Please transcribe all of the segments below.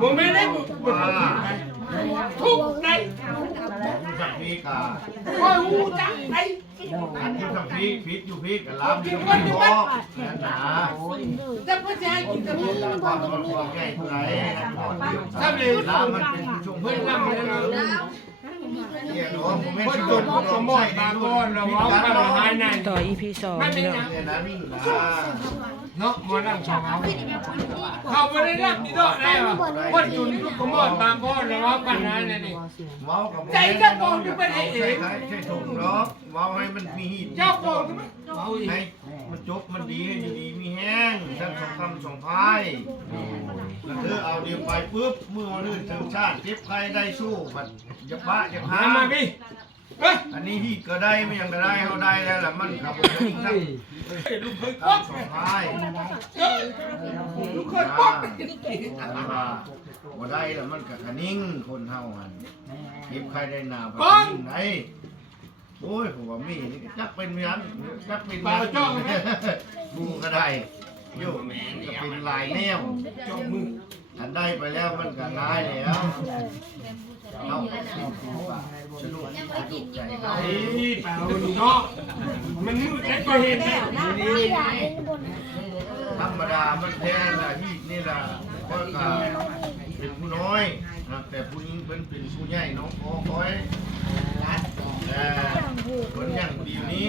ผมไม่ได้ทุกในสักพีกา โอ้ยหูจังไอ้ อันที่สักพีพิษอยู่พีกลามอยู่พีกบอกหนา จะเพื่อจะให้กินกับผม ความความแก่ตัวไหน ถ้าเลย ลามมันเป็นช่วง เพื่อนนั่งเลยนะ เนี่ยน้องผมไม่ เพื่อน จ จ น นก็สมบูรณ์บางคนเราเอาไปหายนั่น ต่อ EP 2 ไม่เป็น เนาะ ยัง เนี่ยนั้น เนาะมานั่งชมเขาไม่ได้รับนี่ด้วยได้ป่ะคนจุนก็สมบูรณ์บางคนเราเอาไปหายนั่นนี่ เมากับ ใจก็บอกที่เป็นเอง ใช่ถูกเนาะเมาให้มันมีหิน เจ้าบอกที่มันเอาอีก ให้มันจบมันดีให้ดีมีแห้งทั้งสองคำสองพายแล้วเธอเอาเดียวไปปุ๊บเมื่อวันอื่นถึงชาติเจ็บใครได้สู้มันจะพระจะหา มาพี่เฮ้ย อันนี้ที่ก็ได้ไม่ยังก็ได้เขาได้แล้วล่ะมันขับรถทิ้งทั้ง ลูกเคย ค ป๊อก ำสองพาย ลูกเคยป๊อก ว่าได้แล้วมันกับขนิ่งคนเฮามันเก็บใครได้นาไปนิ่งไหนโอ้ยผมว่ามีนี่จักเป็นยันจักเป็นกูก็ได้โยกก็เป็นลายแนว จงมือ อันได้ไปแล้วมันก็ร้ายแล้วเอาสนุกใจเขา ไอ้เปล่าเนาะมันมืดแล้วก็เห็น ธรรมดามันแท้ละที่นี่ละก็เป็นผู้น้อยนะแต่ผู้หญิงเป็นผู้ใหญ่น้องคอยแต่คนอย่างดีนี้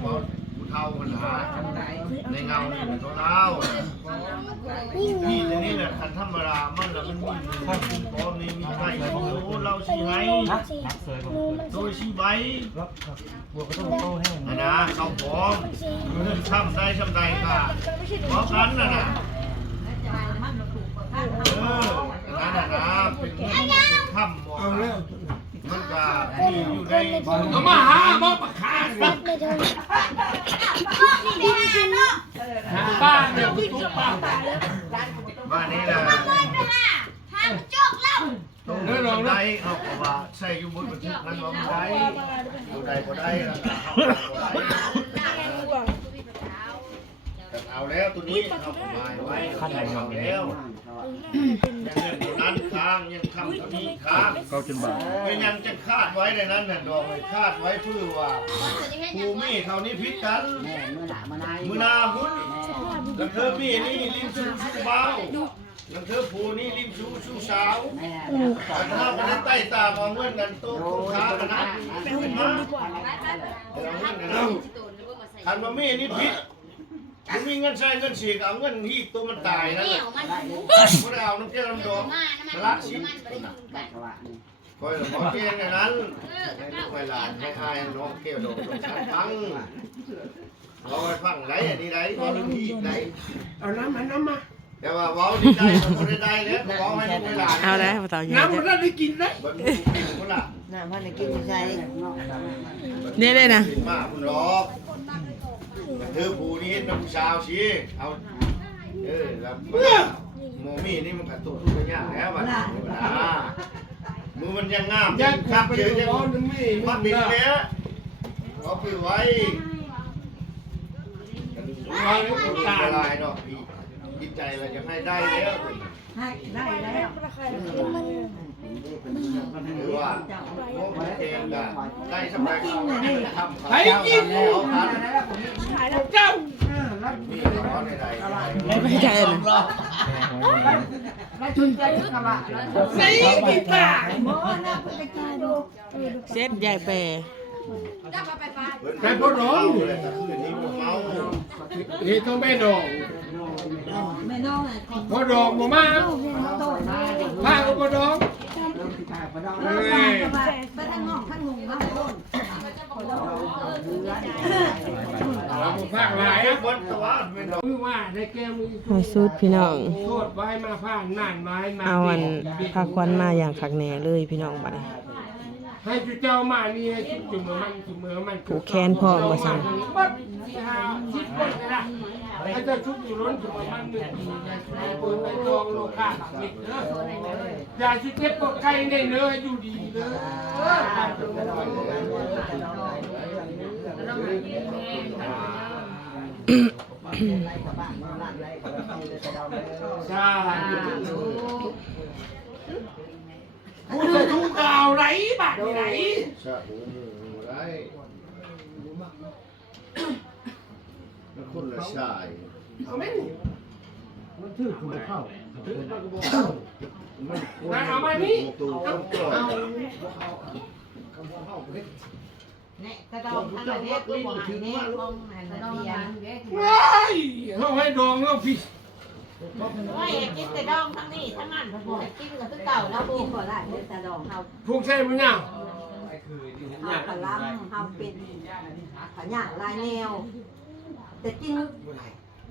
เพราะผู้เฒ่ามันหาในเงาเนี่ยตัวเท้านี่แต่นี่แหละคันธรรมดามันละมันมีข้อคุ้มพร้อมนี่มีไก่โอ้เราสีไห้โดยสีใบนะเขาพร้อมเรื่องช้ำได้ช้ำใดก็เพราะกันนะนั่นนะเป็นค่ำหมดมันก็มีอยู่ใน เอามาหาบ่ปะขาบ้านเนี่ยตุ๊กป้า บ้านนี้แหละต้องได้เอาว่าใส่อยู่บนบันทึกนั้นว่าได้อยู่ใดก็ได้แล้วก็เอาแล้วตัวนี้เอาไว้ขั้นไหนเอาแล้วยังเงินตัวนั้นค้างยังคำตัวนี้ค้างเขาจนบาไม่ยังจะคาดไว้ในนั้นน่ะดอกคาดไว้เพื่อว่าภูมิเท่านี้พิษกันมือนาพุทธแล้วเธอพี่นี่ริมชูชูเบาแล้วเธอผูนี่ริมชูชูสาวถ้ากันใต้ตามองเงินกันโต๊ะค้ากันนะขึ้นมาเอาเงินกันนะคันมามีนี่พิษมันมีเงินใช้เงินเสียเอาเงินที่ตัวมันตายนั่นแหละไม่ได้เอาน้ำเกลือน้ำดองละชิ้นคอยหมอเกลือในนั้นคอยหลานให้อายน้องเกลือโดนฟังเราไปฟังไหนอันนี้ไหนพอลืมที่ไหน เอาน้ำมา แต่ว่าว้าวดีได้คนได้แล้วว้าวให้ลูกหลาน เอาได้บ่ต่ออยู่ น้ำมันได้กินได้ บรรลุคนละ น่ะพ่อได้กินใส่ เนี่ยเลยนะ กินมากคุณล็อกเธอผูนี่น้ำชาวชี้เอาแล้วโมมี่นี่มันกระตุกทุกอย่างแล้วบ้านมือมันยังงาม ยังขั ขั บบ ไป เย อ อะ ยู่ ยัง อ๋อนึงนี่ มันบินเนี้ยเอาไปไว้ลายดอกพี่จิตใจเราจะให้ได้แล้ว ให้ได้แล้ว หรือว่าโมเองก็ได้สำเร็จทำ ใครกิน เอาทัน เจ้า มีร้อนในใด ไม่ใช่นะ แล้วชุนใจกะบะ สีกีตา โม่น่ะเพิ่นจะกินดู เซตใหญ่แปร ไปพ่อร้องเลยแต่คืนนี้พวกเมา นี่ต้องไม่ดอง แม่น้องน่ะ พอดองบ่มา โตมา พาก็บ่ดอง ไปทั้งนอกทั้งหุงทั้งโอน เราบ่พากหลาย บนตะวันเป็นดอก มือว่าได้แก้มือ ให้สุดพี่น้อง โทษไว้มาผ่านนั่นไม้มา เอาอันพาควันมาอย่างคักแน่เลยพี่น้องบัดนี้ ให้เจ้ามานี่ให้จุ่มมัน ผูกแขนพร้อมบ่ซั่น บัดชิดคนก็ได้ให้เจ้าชุบอยู่ล้นจุ่มมัน1 ปีอย่าชุบให้ปืนให้ทองโลกามิดเด้ออย่าชุบเจ็บปวดไข้ได้เด้ออยู่ดีเด้อ ใช่กูจะทุกข่าวไรบัตรไหน ใช่โอ้ได้แล้วคนละชาย เอาไหม มันคนเอาไหมนี่ตัวต้องจ่อย เนี่ยกระดองทางนี้กูบอกให้เนี่ยมองหันเตียง ว้ายเขาให้ดองแล้วพี่ ว่าอยากกินแต่ดองทั้งนี้ทั้งนั้นผมอยากกินกับทุกเก่าแล้วกินบ่ได้เนี่ยแต่ดองเฮา พวกใช่มั้ยเนี่ย เฮาพลังเฮาเป็นขยะลายแนวแต่กิน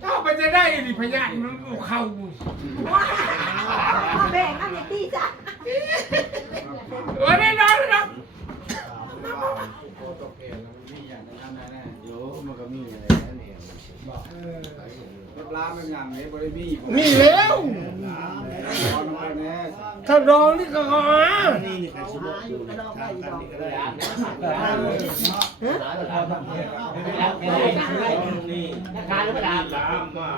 เจ้าไปจะได้ดิพญานมันเข้า มาแบ่งอันนี้ตีจ้ะ แน่นอนครับ โยมันก็มีอะไรนั่นเอง ปลาเป็นอย่างนี้บริบี นี่แล้ว ตอนนั้นแน่ ถ้าดองนี่ก็หา นี่ใครชิบอกอยู่ทางกันนี่ก็ได้นี่การแล้วก็ดามมา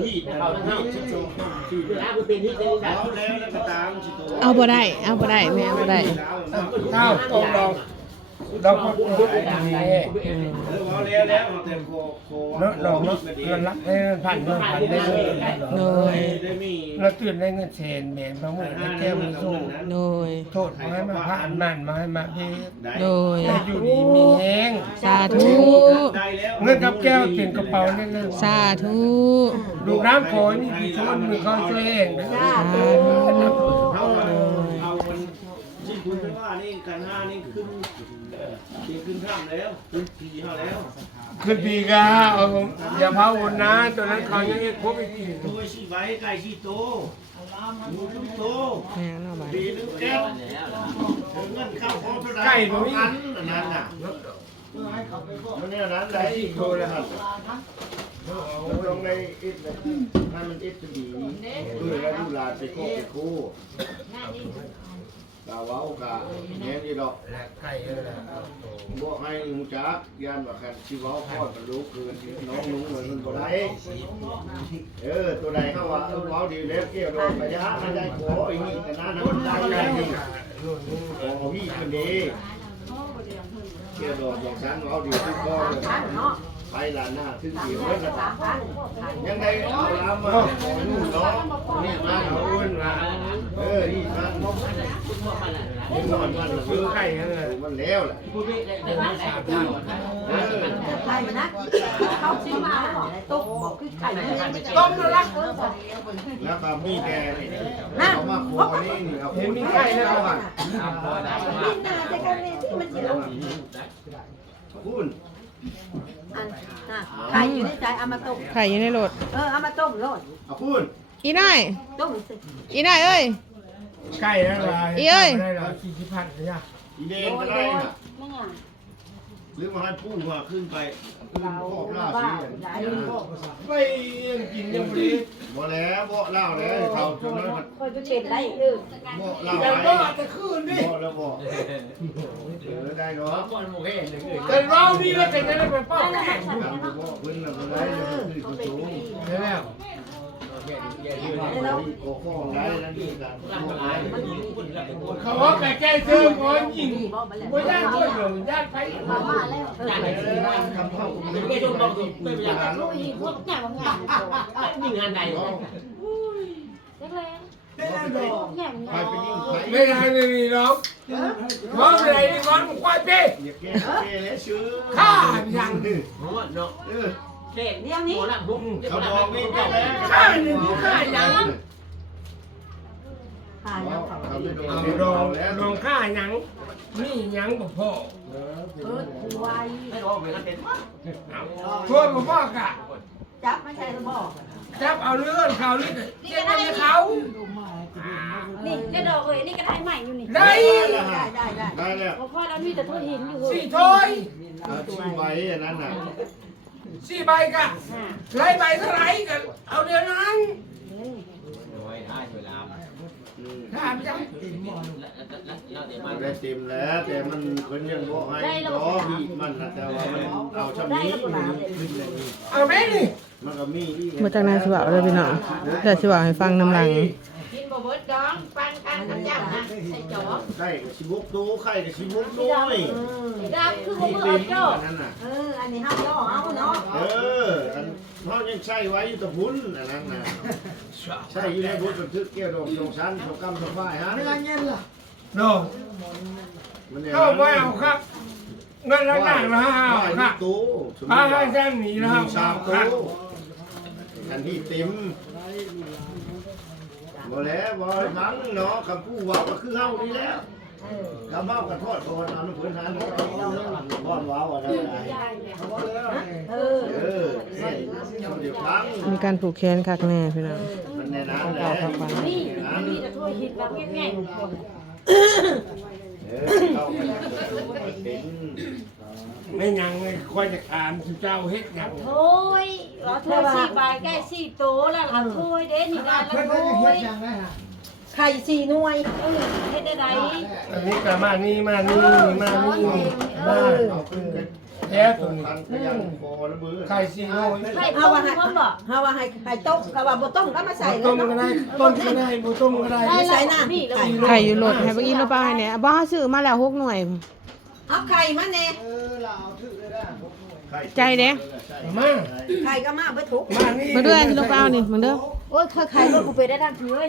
ที่เขาที่ชมที่แล้วก็เป็นที่ได้แล้วก็ตามชิตัว เอาบ่ได้แม่เอาบ่ได้ ข้าวต้มดองดองก็พูดได้ดี แล้วแต่โค เนาะดองเนาะเงินรักให้พันเงินพันได้เลย โดย ได้มี แล้วตื่นได้เงินเชนแหม่พระมือได้แก้วมันสู้ โดย โทษมาให้มาพระอันมันมาให้มาเพชร โดย ให้อยู่ดีมีแห้ง สาธุ ได้แล้ว เงินกับแก้วเต็มกระเป๋านี่เลย สาธุ ดูน้ำโขยนี่ที่ชวนมือเขาช่วยเองนะ สาธุ เอาคนที่คุณเป็นว่านี่กันห้านี่ขึ้นข้ามแล้วขึ้นปีเท่าแล้ว คือปีกาเอาอย่าเผาอุ่นนะตัวนั้นเขายังครบอีกที ตัวชีไว้ไก่ชีโตหมูทุกโต แม่เนาะบ่ ปีนึงแก้วถึงเงินเข้าของเท่าไหร่อันนั้นน่ะมันเนี่ยนั้นได้โตแล้วครับลงในอิฐเลยให้มันอิฐดีด้วยแล้วดูลาไปโคไปคู่กาว้าวกาแง่ดีดอก ไก่เลยนะ บอกให้มูจักยานว่ากันชีว้าวพ่อกับลูกเกินน้องนุ่งเลยมันบ่ได้ตัวใดเขาว่าว้าวดีแล้วเกี่ยวโดนระยะไม่ได้ขอไอ้นี่แต่นั้นมันได้ไงนี่ขอพี่คนนี้เกี่ยวโดนอย่างฉันว้าวดีทุกข้อเลยไปหลานหน้าถึงเกี่ยวแล้วยังไงเอาลามานู่นเนาะนี่มาเอาอื่นมานี่มันนี่นอนมันคือไก่มันแล้วแหละ ไข่นะเขาซื้อมาบอกตุ๊กบอกคือไข่ ต้มแล้วละ แล้วก็มีแกนี่เอามาโคนี่นี่เอา เห็นมีไก่แล้วอ่ะ นี่นาจะกันเลยที่มันจะลง คุณ อันไข่อยู่ในใจเอามาต้ม ไข่อยู่ในรถ เอามาต้มโลด เอาคุณ อีน้อย ต้มสิ อีน้อยเอ้ย ไก่แล้วอะไรได้หรอ40,000เนี่ย อีเดนก็ได้น่ะหรือมาให้พุ่งว่าขึ้นไปขึ้นครอบล่าสี ไปยังกินยังดี บ่แล้วบ่เล่าแล้วเขาจนนั้น คอยไปเช็ดได้เออ บ่เล่า แต่ ไป ก็อาจจะคืนดิ บ่แล้วบ่ได้เนาะ แต่เรานี่เราจะได้ไปเป้าแข่ง บ่เพิ่นน่ะบ่ได้คือประตู ใช่แล้ว แล้วโกโก้ได้แล้วนี่กัน เขาว่าแกแก้เสื้อคนยิงไม่ได้ก็อยู่ญาติไป มาแล้วเออ คำเข้าไม่ได้บอกไม่เป็นไร ลูกอีกพวกแก่บางอย่าง นี่งานใด แก่บางอย่าง ไปยิ่งไป ไม่ได้ไม่มีน้องเพราะอะไรนี่ก้อนควายเป้ อย่าแก้แล้วชื่อ ข้าอย่าง เเดี๋ยวนี้ เขาบอกนี่ก็แล้ว ข้าหนึ่งข้าอย่าง ผ่านแล้วเขา เขาไม่โดน เอา โด ดอง นแล้ว ดองข้าอย่างนี่ยังบ่พ่อ ไว ช่วยบ่พ่อกะ จับไม่ใช่ระบอก จับเอาเลื่อนเขานี่เจ็บไปเขา นี่กระโดดเลยนี่กระไดใหม่อยู่นี่ ได้ ได้ ได้แล้ว เพราะพ่อเรามีแต่ทั่วหินอยู่เฮ้ย สี่ถ้วย ชื่อใบอันนั้นน่ะ 4 ใบกะไรใบเท่าไรกันเอาเดี๋ยวนั้นถามจัง ได้เต็มแล้วแต่มันเพิ่นยังบ่ให้ดอกพี่มันแต่ว่ามันเอาชำนี้ขึ้นเลย เอาไหมนี่ มันก็มีอีก มาจากนายสิว่าเลยพี่น้องเดี๋ยวสิว่าให้ฟังน้ำหลัง กินบ่เบิดดองปันกันกับย่ำนะใส่จอ ไข่กับชิบุกดูไข่กับชิบุกด้วย ดาบคือบ่ ที่ มือ ติ เอา ม เจ้า นั่นน่ะ อันนี้ห้ามย่อเอาเนาะ อันเขายังใช้ไว้อยู่ตะพุนอันนั้นน่ะใช้อยู่ในบทบันทึกเกี่ยวกับโรงชั้นโรงกรรมโรงฝ่ายฮะ ไม่ละเงี้ยล่ะโน มันเนี่ย เข้าไม่เอาครับเงินละหนักนะฮะครับ ตู้ พาให้แจ้งหนีนะครับ ชามตู้อันที่เต็มบ่แล้วบ่มั้งเนาะคำพูดว่าก็คือเฮานี่แล้วคำเฮากันทอดก่อนเอาพื้นฐานของเราบ่อนว้าวอะไรเออเดี๋ยวพัง มีการผูกแขนคักแน่พี่น้อง มันในนั้นแหละ นี่นี่จะช่วยหินแบบง่าย เข้าไปเป็น ไม่ยังเลยคอยจะถามคุณเจ้าเฮ็ดยัง ๆโอ้ยเราถ้วย4ใบแก้4โตแล้วล่ะถ้วยเด้นี่การละถ้วย ไข่4หน่วย เฮ็ดได้ได อันนี้ก็มานี่มาแท้ตรงนี้ ทันก็ยังโคระเบือ ไข่ซีโร่ ไข่ต้มพร้อมบ่ เฮาว่าให้ต้มก็ว่าบ่ต้มก็มาใส่ ต้มก็ได้ต้มก็ได้บ่ต้มก็ได้ ใส่น้ำ นี่แล้ว ไข่อยู่รถให้เมื่อกี้เราไปเนี่ยบ้าซื้อมาแล้ว6หน่วย เอาไข่มาแน่ ใจเด้ มา ไข่ก็มาเบิดทุก มานี่ มาด้วยที่เราไปเอานี่มาเด้อ โอ้ยไข่รถกูไปได้ทางคือเอ้ย